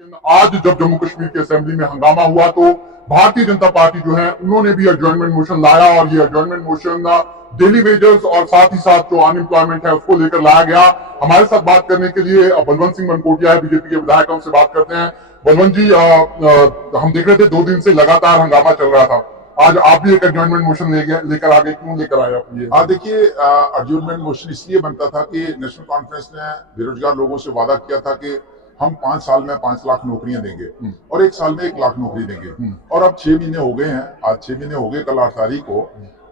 आज जब जम्मू कश्मीर की असेंबली में हंगामा हुआ तो भारतीय जनता पार्टी जो है उन्होंने भी एडजॉर्नमेंट मोशन लाया और ये एडजॉर्नमेंट मोशन डेली वेजेस और साथ ही साथ जो अनएम्प्लॉयमेंट है उसको लेकर लाया गया। हमारे साथ बात करने के लिए बलवंत सिंह मनकोटिया है, बीजेपी के विधायक, उनसे बात करते हैं। बलवंत जी, हम देख रहे थे 2 दिन से लगातार हंगामा चल रहा था, आज आप भी एक एडजॉर्नमेंट मोशन लेकर आ गए, क्यों लेकर आए आप ये? देखिए, एडजॉर्नमेंट मोशन इसलिए बनता था कि नेशनल कॉन्फ्रेंस ने बेरोजगार लोगों से वादा किया था कि हम 5 साल में 5 लाख नौकरियां देंगे और 1 साल में 1 लाख नौकरी देंगे। और अब 6 महीने हो गए हैं, आज 6 महीने हो गए, कल 8 तारीख को,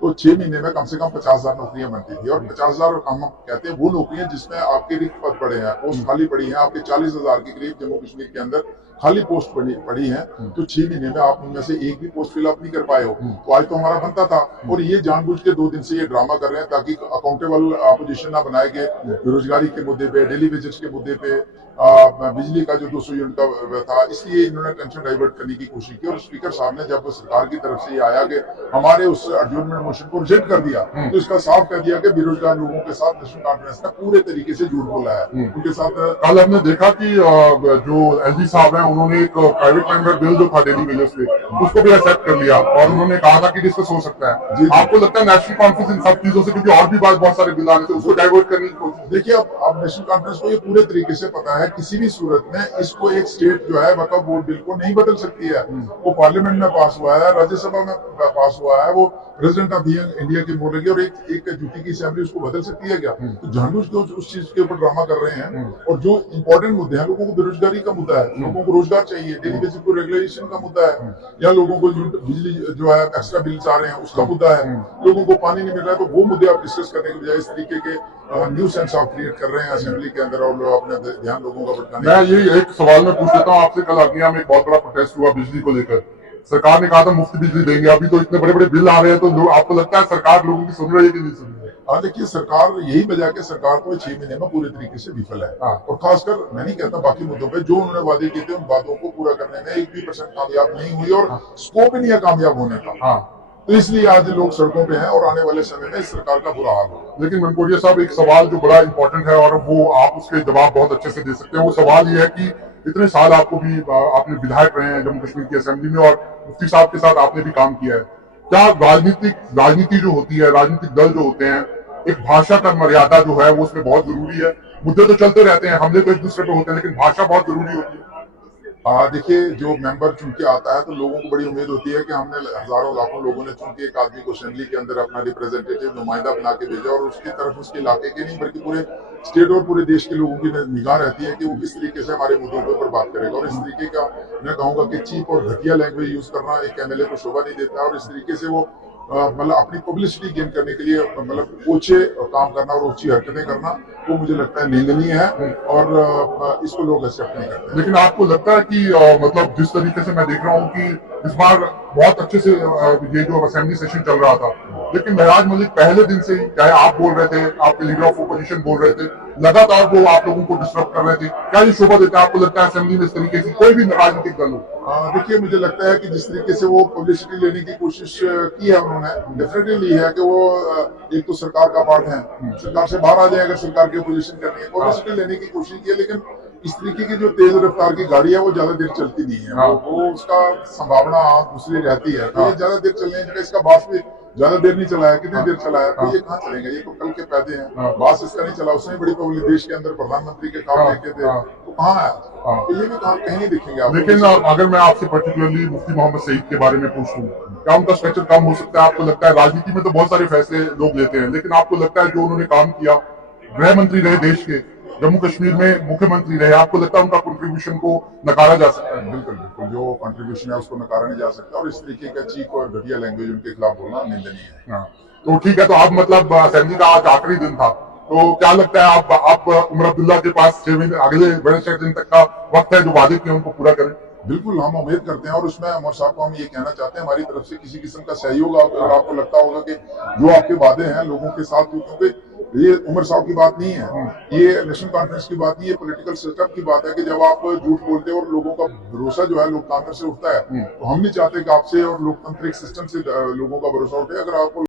तो 6 महीने में कम से कम 50,000 नौकरियां बनती थी। और 50,000 हम कहते हैं वो नौकरियां जिसमें आपके रिक्त पद पड़े हैं, पोस्ट खाली पड़ी हैं, आपके 40,000 के करीब जम्मू कश्मीर के अंदर खाली पोस्ट पड़ी हैं, तो 6 महीने में आप उनमें से एक भी पोस्ट फिलअप नहीं कर पाए हो। तो आज तो हमारा बनता था, और ये जानबूझ के 2 दिन से ये ड्रामा कर रहे हैं ताकि अकाउंटेबल अपोजिशन ना बनाए गए बेरोजगारी के मुद्दे पे, डेली वेजेस के मुद्दे पे, बिजली का जो 200 यूनिट का था, इसलिए इन्होंने टेंशन डाइवर्ट करने की कोशिश की। और स्पीकर साहब ने जब सरकार की तरफ से ये आया कि हमारे उस एडजॉर्नमेंट मोशन को रिजेक्ट कर दिया, तो इसका साफ कह दिया कि बेरोजगार लोगों के साथ नेशनल कॉन्फ्रेंस ने पूरे तरीके से झूठ बोला है। उनके साथ कल हमने देखा कि जो एलजी साहब हैं उन्होंने एक प्राइवेट मेंबर बिल जो था डेली वेजेस पे उसको भी एक्सेप्ट कर लिया और उन्होंने कहा था कि डिस्कस हो सकता है। जी, आपको लगता है नेशनल कॉन्फ्रेंस इन सब चीजों से, क्योंकि और भी बहुत सारे बिल आने थे, उसको डाइवर्ट करने की कोशिश? देखिए, अब नेशनल कॉन्फ्रेंस को ये पूरे तरीके से पता है किसी भी सूरत में इसको एक स्टेट जो है वक्फ बोर्ड बिल को नहीं बदल सकती है। वो पार्लियामेंट में पास हुआ है, राज्यसभा में पास हुआ है, वो प्रेसिडेंट ऑफ इंडिया की बोलेगी, और एक ड्यूटी की असेंबली उसको बदल सकती है क्या? तो जानबूझ के उस चीज के ऊपर ड्रामा कर रहे हैं। और जो इंपॉर्टेंट मुद्दे हैं, लोगों को बेरोजगारी का मुद्दा है, लोगों को रोजगार चाहिए, डेली बेसिस को रेगुलेशन का मुद्दा है, या लोगों को बिजली जो है एक्स्ट्रा बिल्स आ रहे हैं उसका मुद्दा है, लोगों को पानी नहीं मिल रहा है, तो वो मुद्दे आप डिस्कस करने के बजाय इस तरीके के न्यू सेंस आप क्रिएट कर रहे हैं असेंबली के अंदर, और अपने ध्यान लोगों का भटकाने। मैं ये एक सवाल में पूछ लेता हूँ आपसे। कल अर्निया में एक बहुत बड़ा प्रोटेस्ट हुआ बिजली को लेकर, सरकार ने कहा था मुफ्त बिजली देंगे, अभी तो इतने बड़े बड़े बिल आ रहे हैं, तो आपको लगता है सरकार लोगों की सुन रही है कि नहीं सुन रही है? देखिए, सरकार यही वजह कि सरकार को 6 महीने में पूरे तरीके से विफल है। और खासकर मैं नहीं कहता बाकी मुद्दों पे, जो उन्होंने वादे किए थे उन वादों को पूरा करने में 1% कामयाब नहीं हुई, और स्कोप ही नहीं है कामयाब होने का। तो इसलिए आज लोग सड़कों पे हैं, और आने वाले समय में इस सरकार का बुरा हाल होगा। लेकिन मनकोटिया साहब, एक सवाल जो बड़ा इंपॉर्टेंट है और वो आप उसके जवाब बहुत अच्छे से दे सकते हैं, वो सवाल ये है कि इतने साल आपको भी, आपने विधायक रहे हैं जम्मू कश्मीर की असेंबली में, और मुफ्ती साहब के साथ आपने भी काम किया है। क्या राजनीति जो होती है, राजनीतिक दल जो होते हैं, एक भाषा का मर्यादा जो है वो उसमें बहुत जरूरी है? मुद्दे तो चलते रहते हैं, हमले तो एक दूसरे पे होते हैं, लेकिन भाषा बहुत जरूरी होती है। देखिए, जो मेंबर चुन के आता है तो लोगों को बड़ी उम्मीद होती है कि हमने हजारों लाखों लोगों ने चुन के एक आदमी को असेंबली के अंदर अपना रिप्रेजेंटेटिव नुमाइंदा बना के भेजा, और उसकी तरफ उसके इलाके के नहीं बल्कि पूरे स्टेट और पूरे देश के लोगों की निगाह रहती है कि वो किस तरीके से हमारे मुद्दों के ऊपर बात करेगा। और इस तरीके का मैं कहूंगा कि चीप और घटिया लैंग्वेज यूज करना एक एमएलए को शोभा नहीं देता है, और इस तरीके से वो मतलब अपनी पब्लिसिटी गेन करने के लिए मतलब ओछे काम करना और ऊंची हरकतें करना, वो मुझे लगता है निंदनीय है, और इसको लोग एक्सेप्ट नहीं करते। लेकिन आपको लगता है कि मतलब जिस तरीके से मैं देख रहा हूँ कि इस बार बहुत अच्छे से ये जो असेंबली सेशन चल रहा था, लेकिन महराज मलिक पहले दिन से ही, चाहे आप बोल रहे थे, आपके लीडर ऑफ ओपोजिशन बोल रहे थे, लगातार वो आप लोगों को डिस्टर्ब कर रहे थे। क्या ये शोभा देता है? आपको लगता है असेंबली में इस तरीके की कोई भी राजनीतिक दल हो? देखिए, मुझे लगता है कि जिस तरीके से वो पब्लिसिटी लेने की कोशिश की है उन्होंने, डेफिनेटली ली है कि वो एक तो सरकार का पार्ट है, सरकार से बाहर आ जाए अगर सरकार की अपोजिशन करनी है, पब्लिसिटी लेने की कोशिश की है। लेकिन इस तरीके की जो तेज रफ्तार की गाड़ी है वो ज्यादा देर चलती नहीं है, वो उसका संभावना दूसरी रहती है। तो ये ज्यादा देर चलने की, इसका बास भी ज्यादा देर नहीं चला है, कितनी देर चला है, तो ये कहाँ चलेगा? ये तो कल के पैदे हैं, बास इसका नहीं चला, उसने बड़ी पब्लिक देश के अंदर प्रधानमंत्री के काम लेके थे, तो कहाँ है? तो ये भी काम कहीं नहीं दिखेंगे आप। लेकिन अगर मैं आपसे पर्टिकुलरली मुफ्ती मोहम्मद सईद के बारे में पूछूं, क्या उनका स्ट्रक्चर कम हो सकता है? आपको लगता है राजनीति में तो बहुत सारे फैसले लोग लेते हैं, लेकिन आपको लगता है जो उन्होंने काम किया, गृह मंत्री रहे देश के, जम्मू कश्मीर में मुख्यमंत्री रहे, आपको लगता है उनका कंट्रीब्यूशन को नकारा जा सकता है? बिल्कुल बिल्कुल, जो कंट्रीब्यूशन है उसको नकारा नहीं जा सकता, और इस तरीके का चीख और घटिया लैंग्वेज उनके खिलाफ बोलना निंदनीय है। तो ठीक है, तो आप मतलब असेंबली का आज आखिरी दिन था, तो क्या लगता है आप उमर अब्दुल्ला के पास 6 महीने अगले बड़े 6 दिन तक का वक्त है, जो वादे किए उनको पूरा करें? बिल्कुल, हम उम्मीद करते हैं, और उसमें उमर साहब को हम ये कहना चाहते हैं, हमारी तरफ से किसी किस्म का सहयोग अगर आपको लगता होगा कि जो आपके वादे हैं लोगों के साथ, क्योंकि ये उमर साहब की बात नहीं है, ये नेशनल कॉन्फ्रेंस की बात नहीं, ये पॉलिटिकल सेटअप की बात है कि जब आप झूठ बोलते हो और लोगों का भरोसा जो है लोकतंत्र से उठता है, तो हम नहीं चाहते कि आपसे और लोकतांत्रिक सिस्टम से लोगों का भरोसा उठे। अगर आपको